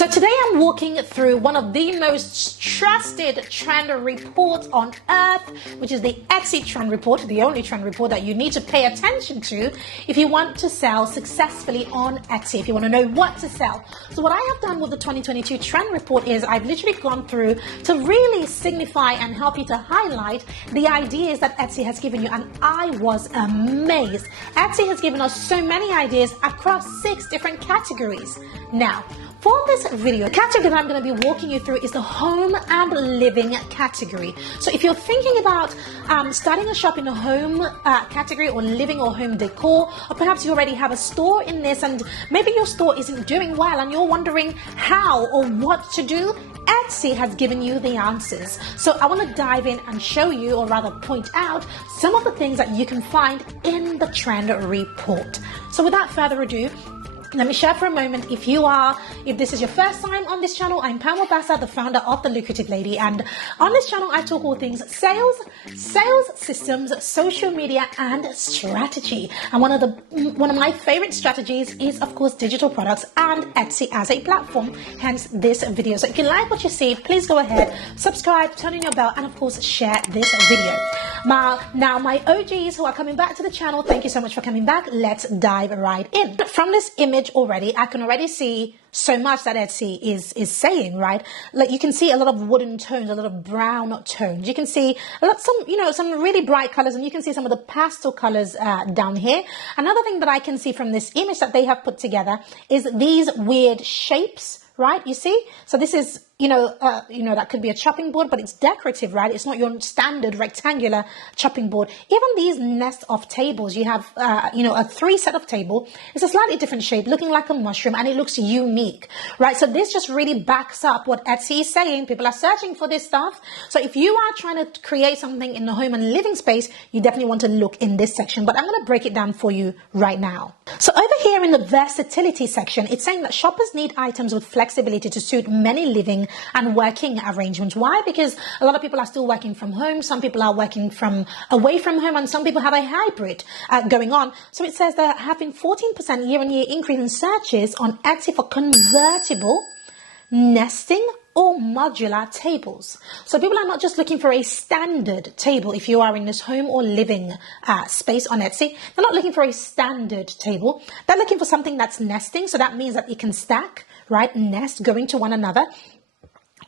So today I'm walking through one of the most trusted trend reports on earth, which is the Etsy trend report, the only trend report that you need to pay attention to if you want to sell successfully on Etsy, if you want to know what to sell. So what I have done with the 2022 trend report is I've literally gone through to really signify and help you to highlight the ideas that Etsy has given you, and I was amazed. Etsy has given us so many ideas across 6 different categories. Now, for this video, the category that I'm going to be walking you through is the home and living category. So if you're thinking about starting a shop in the home category, or living or home decor, or perhaps you already have a store in this and maybe your store isn't doing well and you're wondering how or what to do, Etsy has given you the answers. So I want to dive in and show you, or rather point out, some of the things that you can find in the trend report. So without further ado, let me share for a moment. If this is your first time on this channel, I'm Pam Wabasa, the founder of The Lucrative Lady, and on this channel I talk all things sales systems, social media, and strategy. And one of my favorite strategies is, of course, digital products and Etsy as a platform, hence this video. So if you like what you see, please go ahead, subscribe, turn on your bell, and of course share this video. Now my OGs who are coming back to the channel, thank you so much for coming back. Let's dive right in. From this image already, I can already see so much that Etsy is saying, right? Like, you can see a lot of wooden tones, a lot of brown tones. You can see some really bright colors, and you can see some of the pastel colors down here. Another thing that I can see from this image that they have put together is these weird shapes, right? You see? So this is, that could be a chopping board, but it's decorative, right? It's not your standard rectangular chopping board. Even these nest of tables, you have, a 3 set of table. It's a slightly different shape, looking like a mushroom, and it looks unique, right? So this just really backs up what Etsy is saying. People are searching for this stuff. So if you are trying to create something in the home and living space, you definitely want to look in this section, but I'm going to break it down for you right now. So over here in the versatility section, it's saying that shoppers need items with flexibility to suit many living and working arrangements. Why? Because a lot of people are still working from home. Some people are working from away from home, and some people have a hybrid going on. So it says they're having 14% year-on-year increase in searches on Etsy for convertible, nesting, or modular tables. So people are not just looking for a standard table. If you are in this home or living space on Etsy, they're not looking for a standard table. They're looking for something that's nesting. So that means that it can stack, right? Nest, going to one another.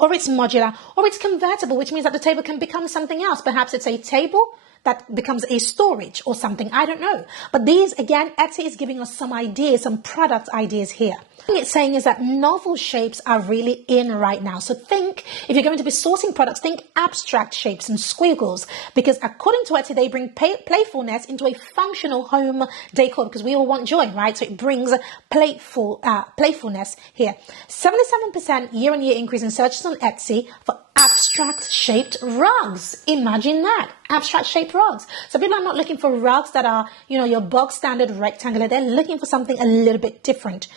Or it's modular, or it's convertible, which means that the table can become something else. Perhaps it's a table that becomes a storage or something. I don't know. But these, again, Etsy is giving us some ideas, some product ideas here. What it's saying is that novel shapes are really in right now. So think, if you're going to be sourcing products, think abstract shapes and squiggles, because according to Etsy, they bring playfulness into a functional home decor, because we all want joy, right? So it brings playfulness here. 77% year-on-year increase in searches on Etsy for abstract shaped rugs. Imagine that. Abstract shaped rugs. So people are not looking for rugs that are, your bog standard rectangular. They're looking for something a little bit different.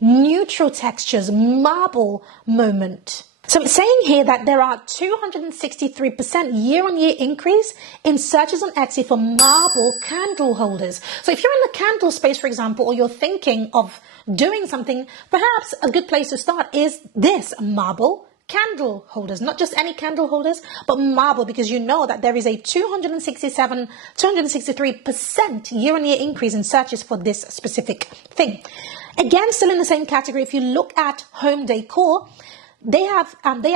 Neutral textures, marble moment. So it's saying here that there are 263% year-on-year increase in searches on Etsy for marble candle holders. So if you're in the candle space, for example, or you're thinking of doing something, perhaps a good place to start is this marble candle holders. Not just any candle holders, but marble, because you know that there is a 263% year-on-year increase in searches for this specific thing. Again, still in the same category, if you look at home decor, they are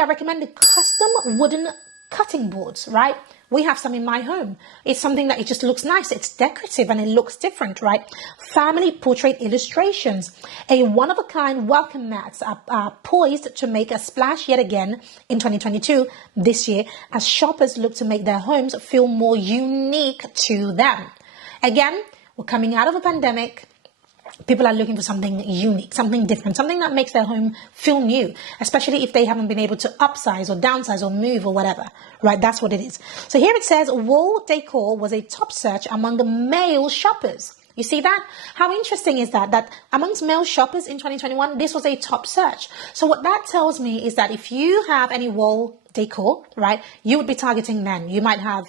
recommending custom wooden cutting boards, right? We have some in my home. It's something that it just looks nice. It's decorative and it looks different, right? Family portrait illustrations. A one-of-a-kind welcome mats are poised to make a splash yet again in 2022 this year, as shoppers look to make their homes feel more unique to them. Again, we're coming out of a pandemic. People are looking for something unique, something different, something that makes their home feel new, especially if they haven't been able to upsize or downsize or move or whatever, right? That's what it is. So here it says wall decor was a top search among the male shoppers. You see that? How interesting is that? That amongst male shoppers in 2021, this was a top search. So what that tells me is that if you have any wall decor, right, you would be targeting men. You might have,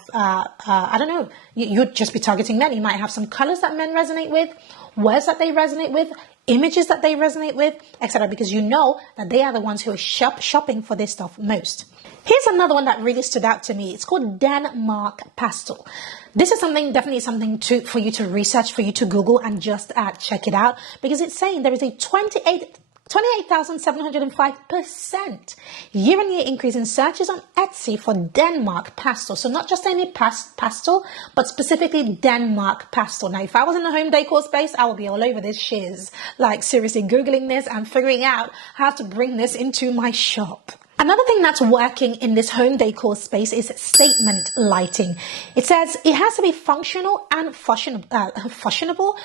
you'd just be targeting men. You might have some colors that men resonate with, words that they resonate with, images that they resonate with, etc., because you know that they are the ones who are shopping for this stuff most. Here's another one that really stood out to me. It's called Denmark Pastel. This is definitely something for you to research, for you to Google and just check it out, because it's saying there is a 28,705% year-on-year increase in searches on Etsy for Denmark Pastel. So not just any pastel, but specifically Denmark Pastel. Now, if I was in the home decor space, I would be all over this shiz. Like, seriously, Googling this and figuring out how to bring this into my shop. Another thing that's working in this home decor space is statement lighting. It says it has to be functional and fashionable.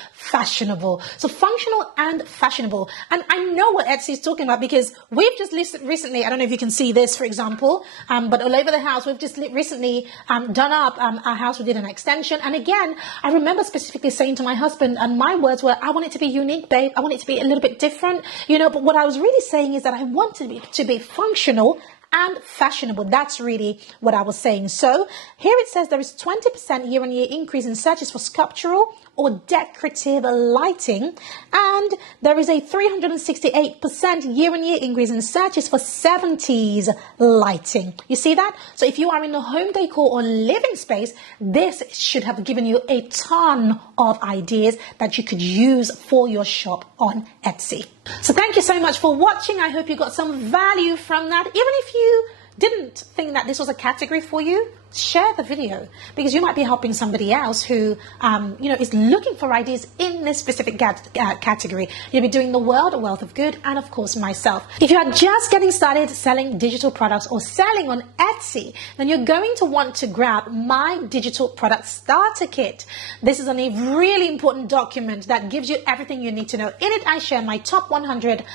So functional and fashionable. And I know what Etsy is talking about, because we've just recently, I don't know if you can see this, for example, but all over the house, we've just recently done up our house. We did an extension. And again, I remember specifically saying to my husband, and my words were, I want it to be unique, babe. I want it to be a little bit different, but what I was really saying is that I want it to be functional and fashionable. That's really what I was saying. So here it says there is 20% year-on-year increase in searches for sculptural or decorative lighting, and there is a 368% year-on-year increase in searches for 70s lighting. You see that? So if you are in the home decor or living space, this should have given you a ton of ideas that you could use for your shop on Etsy. So thank you so much for watching. I hope you got some value from that. Even if you didn't think that this was a category for you, share the video, because you might be helping somebody else who, is looking for ideas in this specific category. You'll be doing the world a wealth of good, and of course myself. If you are just getting started selling digital products or selling on Etsy, then you're going to want to grab my digital product starter kit. This is a really important document that gives you everything you need to know. In it, I share my top 100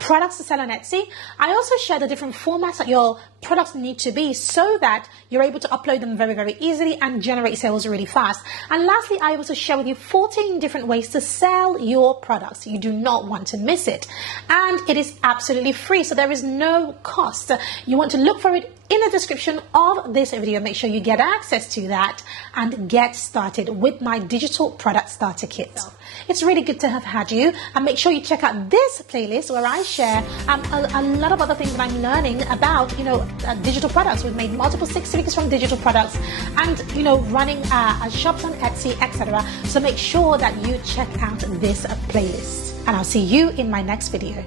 products to sell on Etsy. I also share the different formats that your products need to be, so that you're able to upload them very, very easily and generate sales really fast. And lastly, I also share with you 14 different ways to sell your products. You do not want to miss it. And it is absolutely free, so there is no cost. You want to look for it in the description of this video. Make sure you get access to that and get started with my digital product starter kit. It's really good to have had you, and make sure you check out this playlist where I share a lot of other things that I'm learning about, digital products. We've made multiple six figures from digital products, and running shops on Etsy, etc. So make sure that you check out this playlist, and I'll see you in my next video.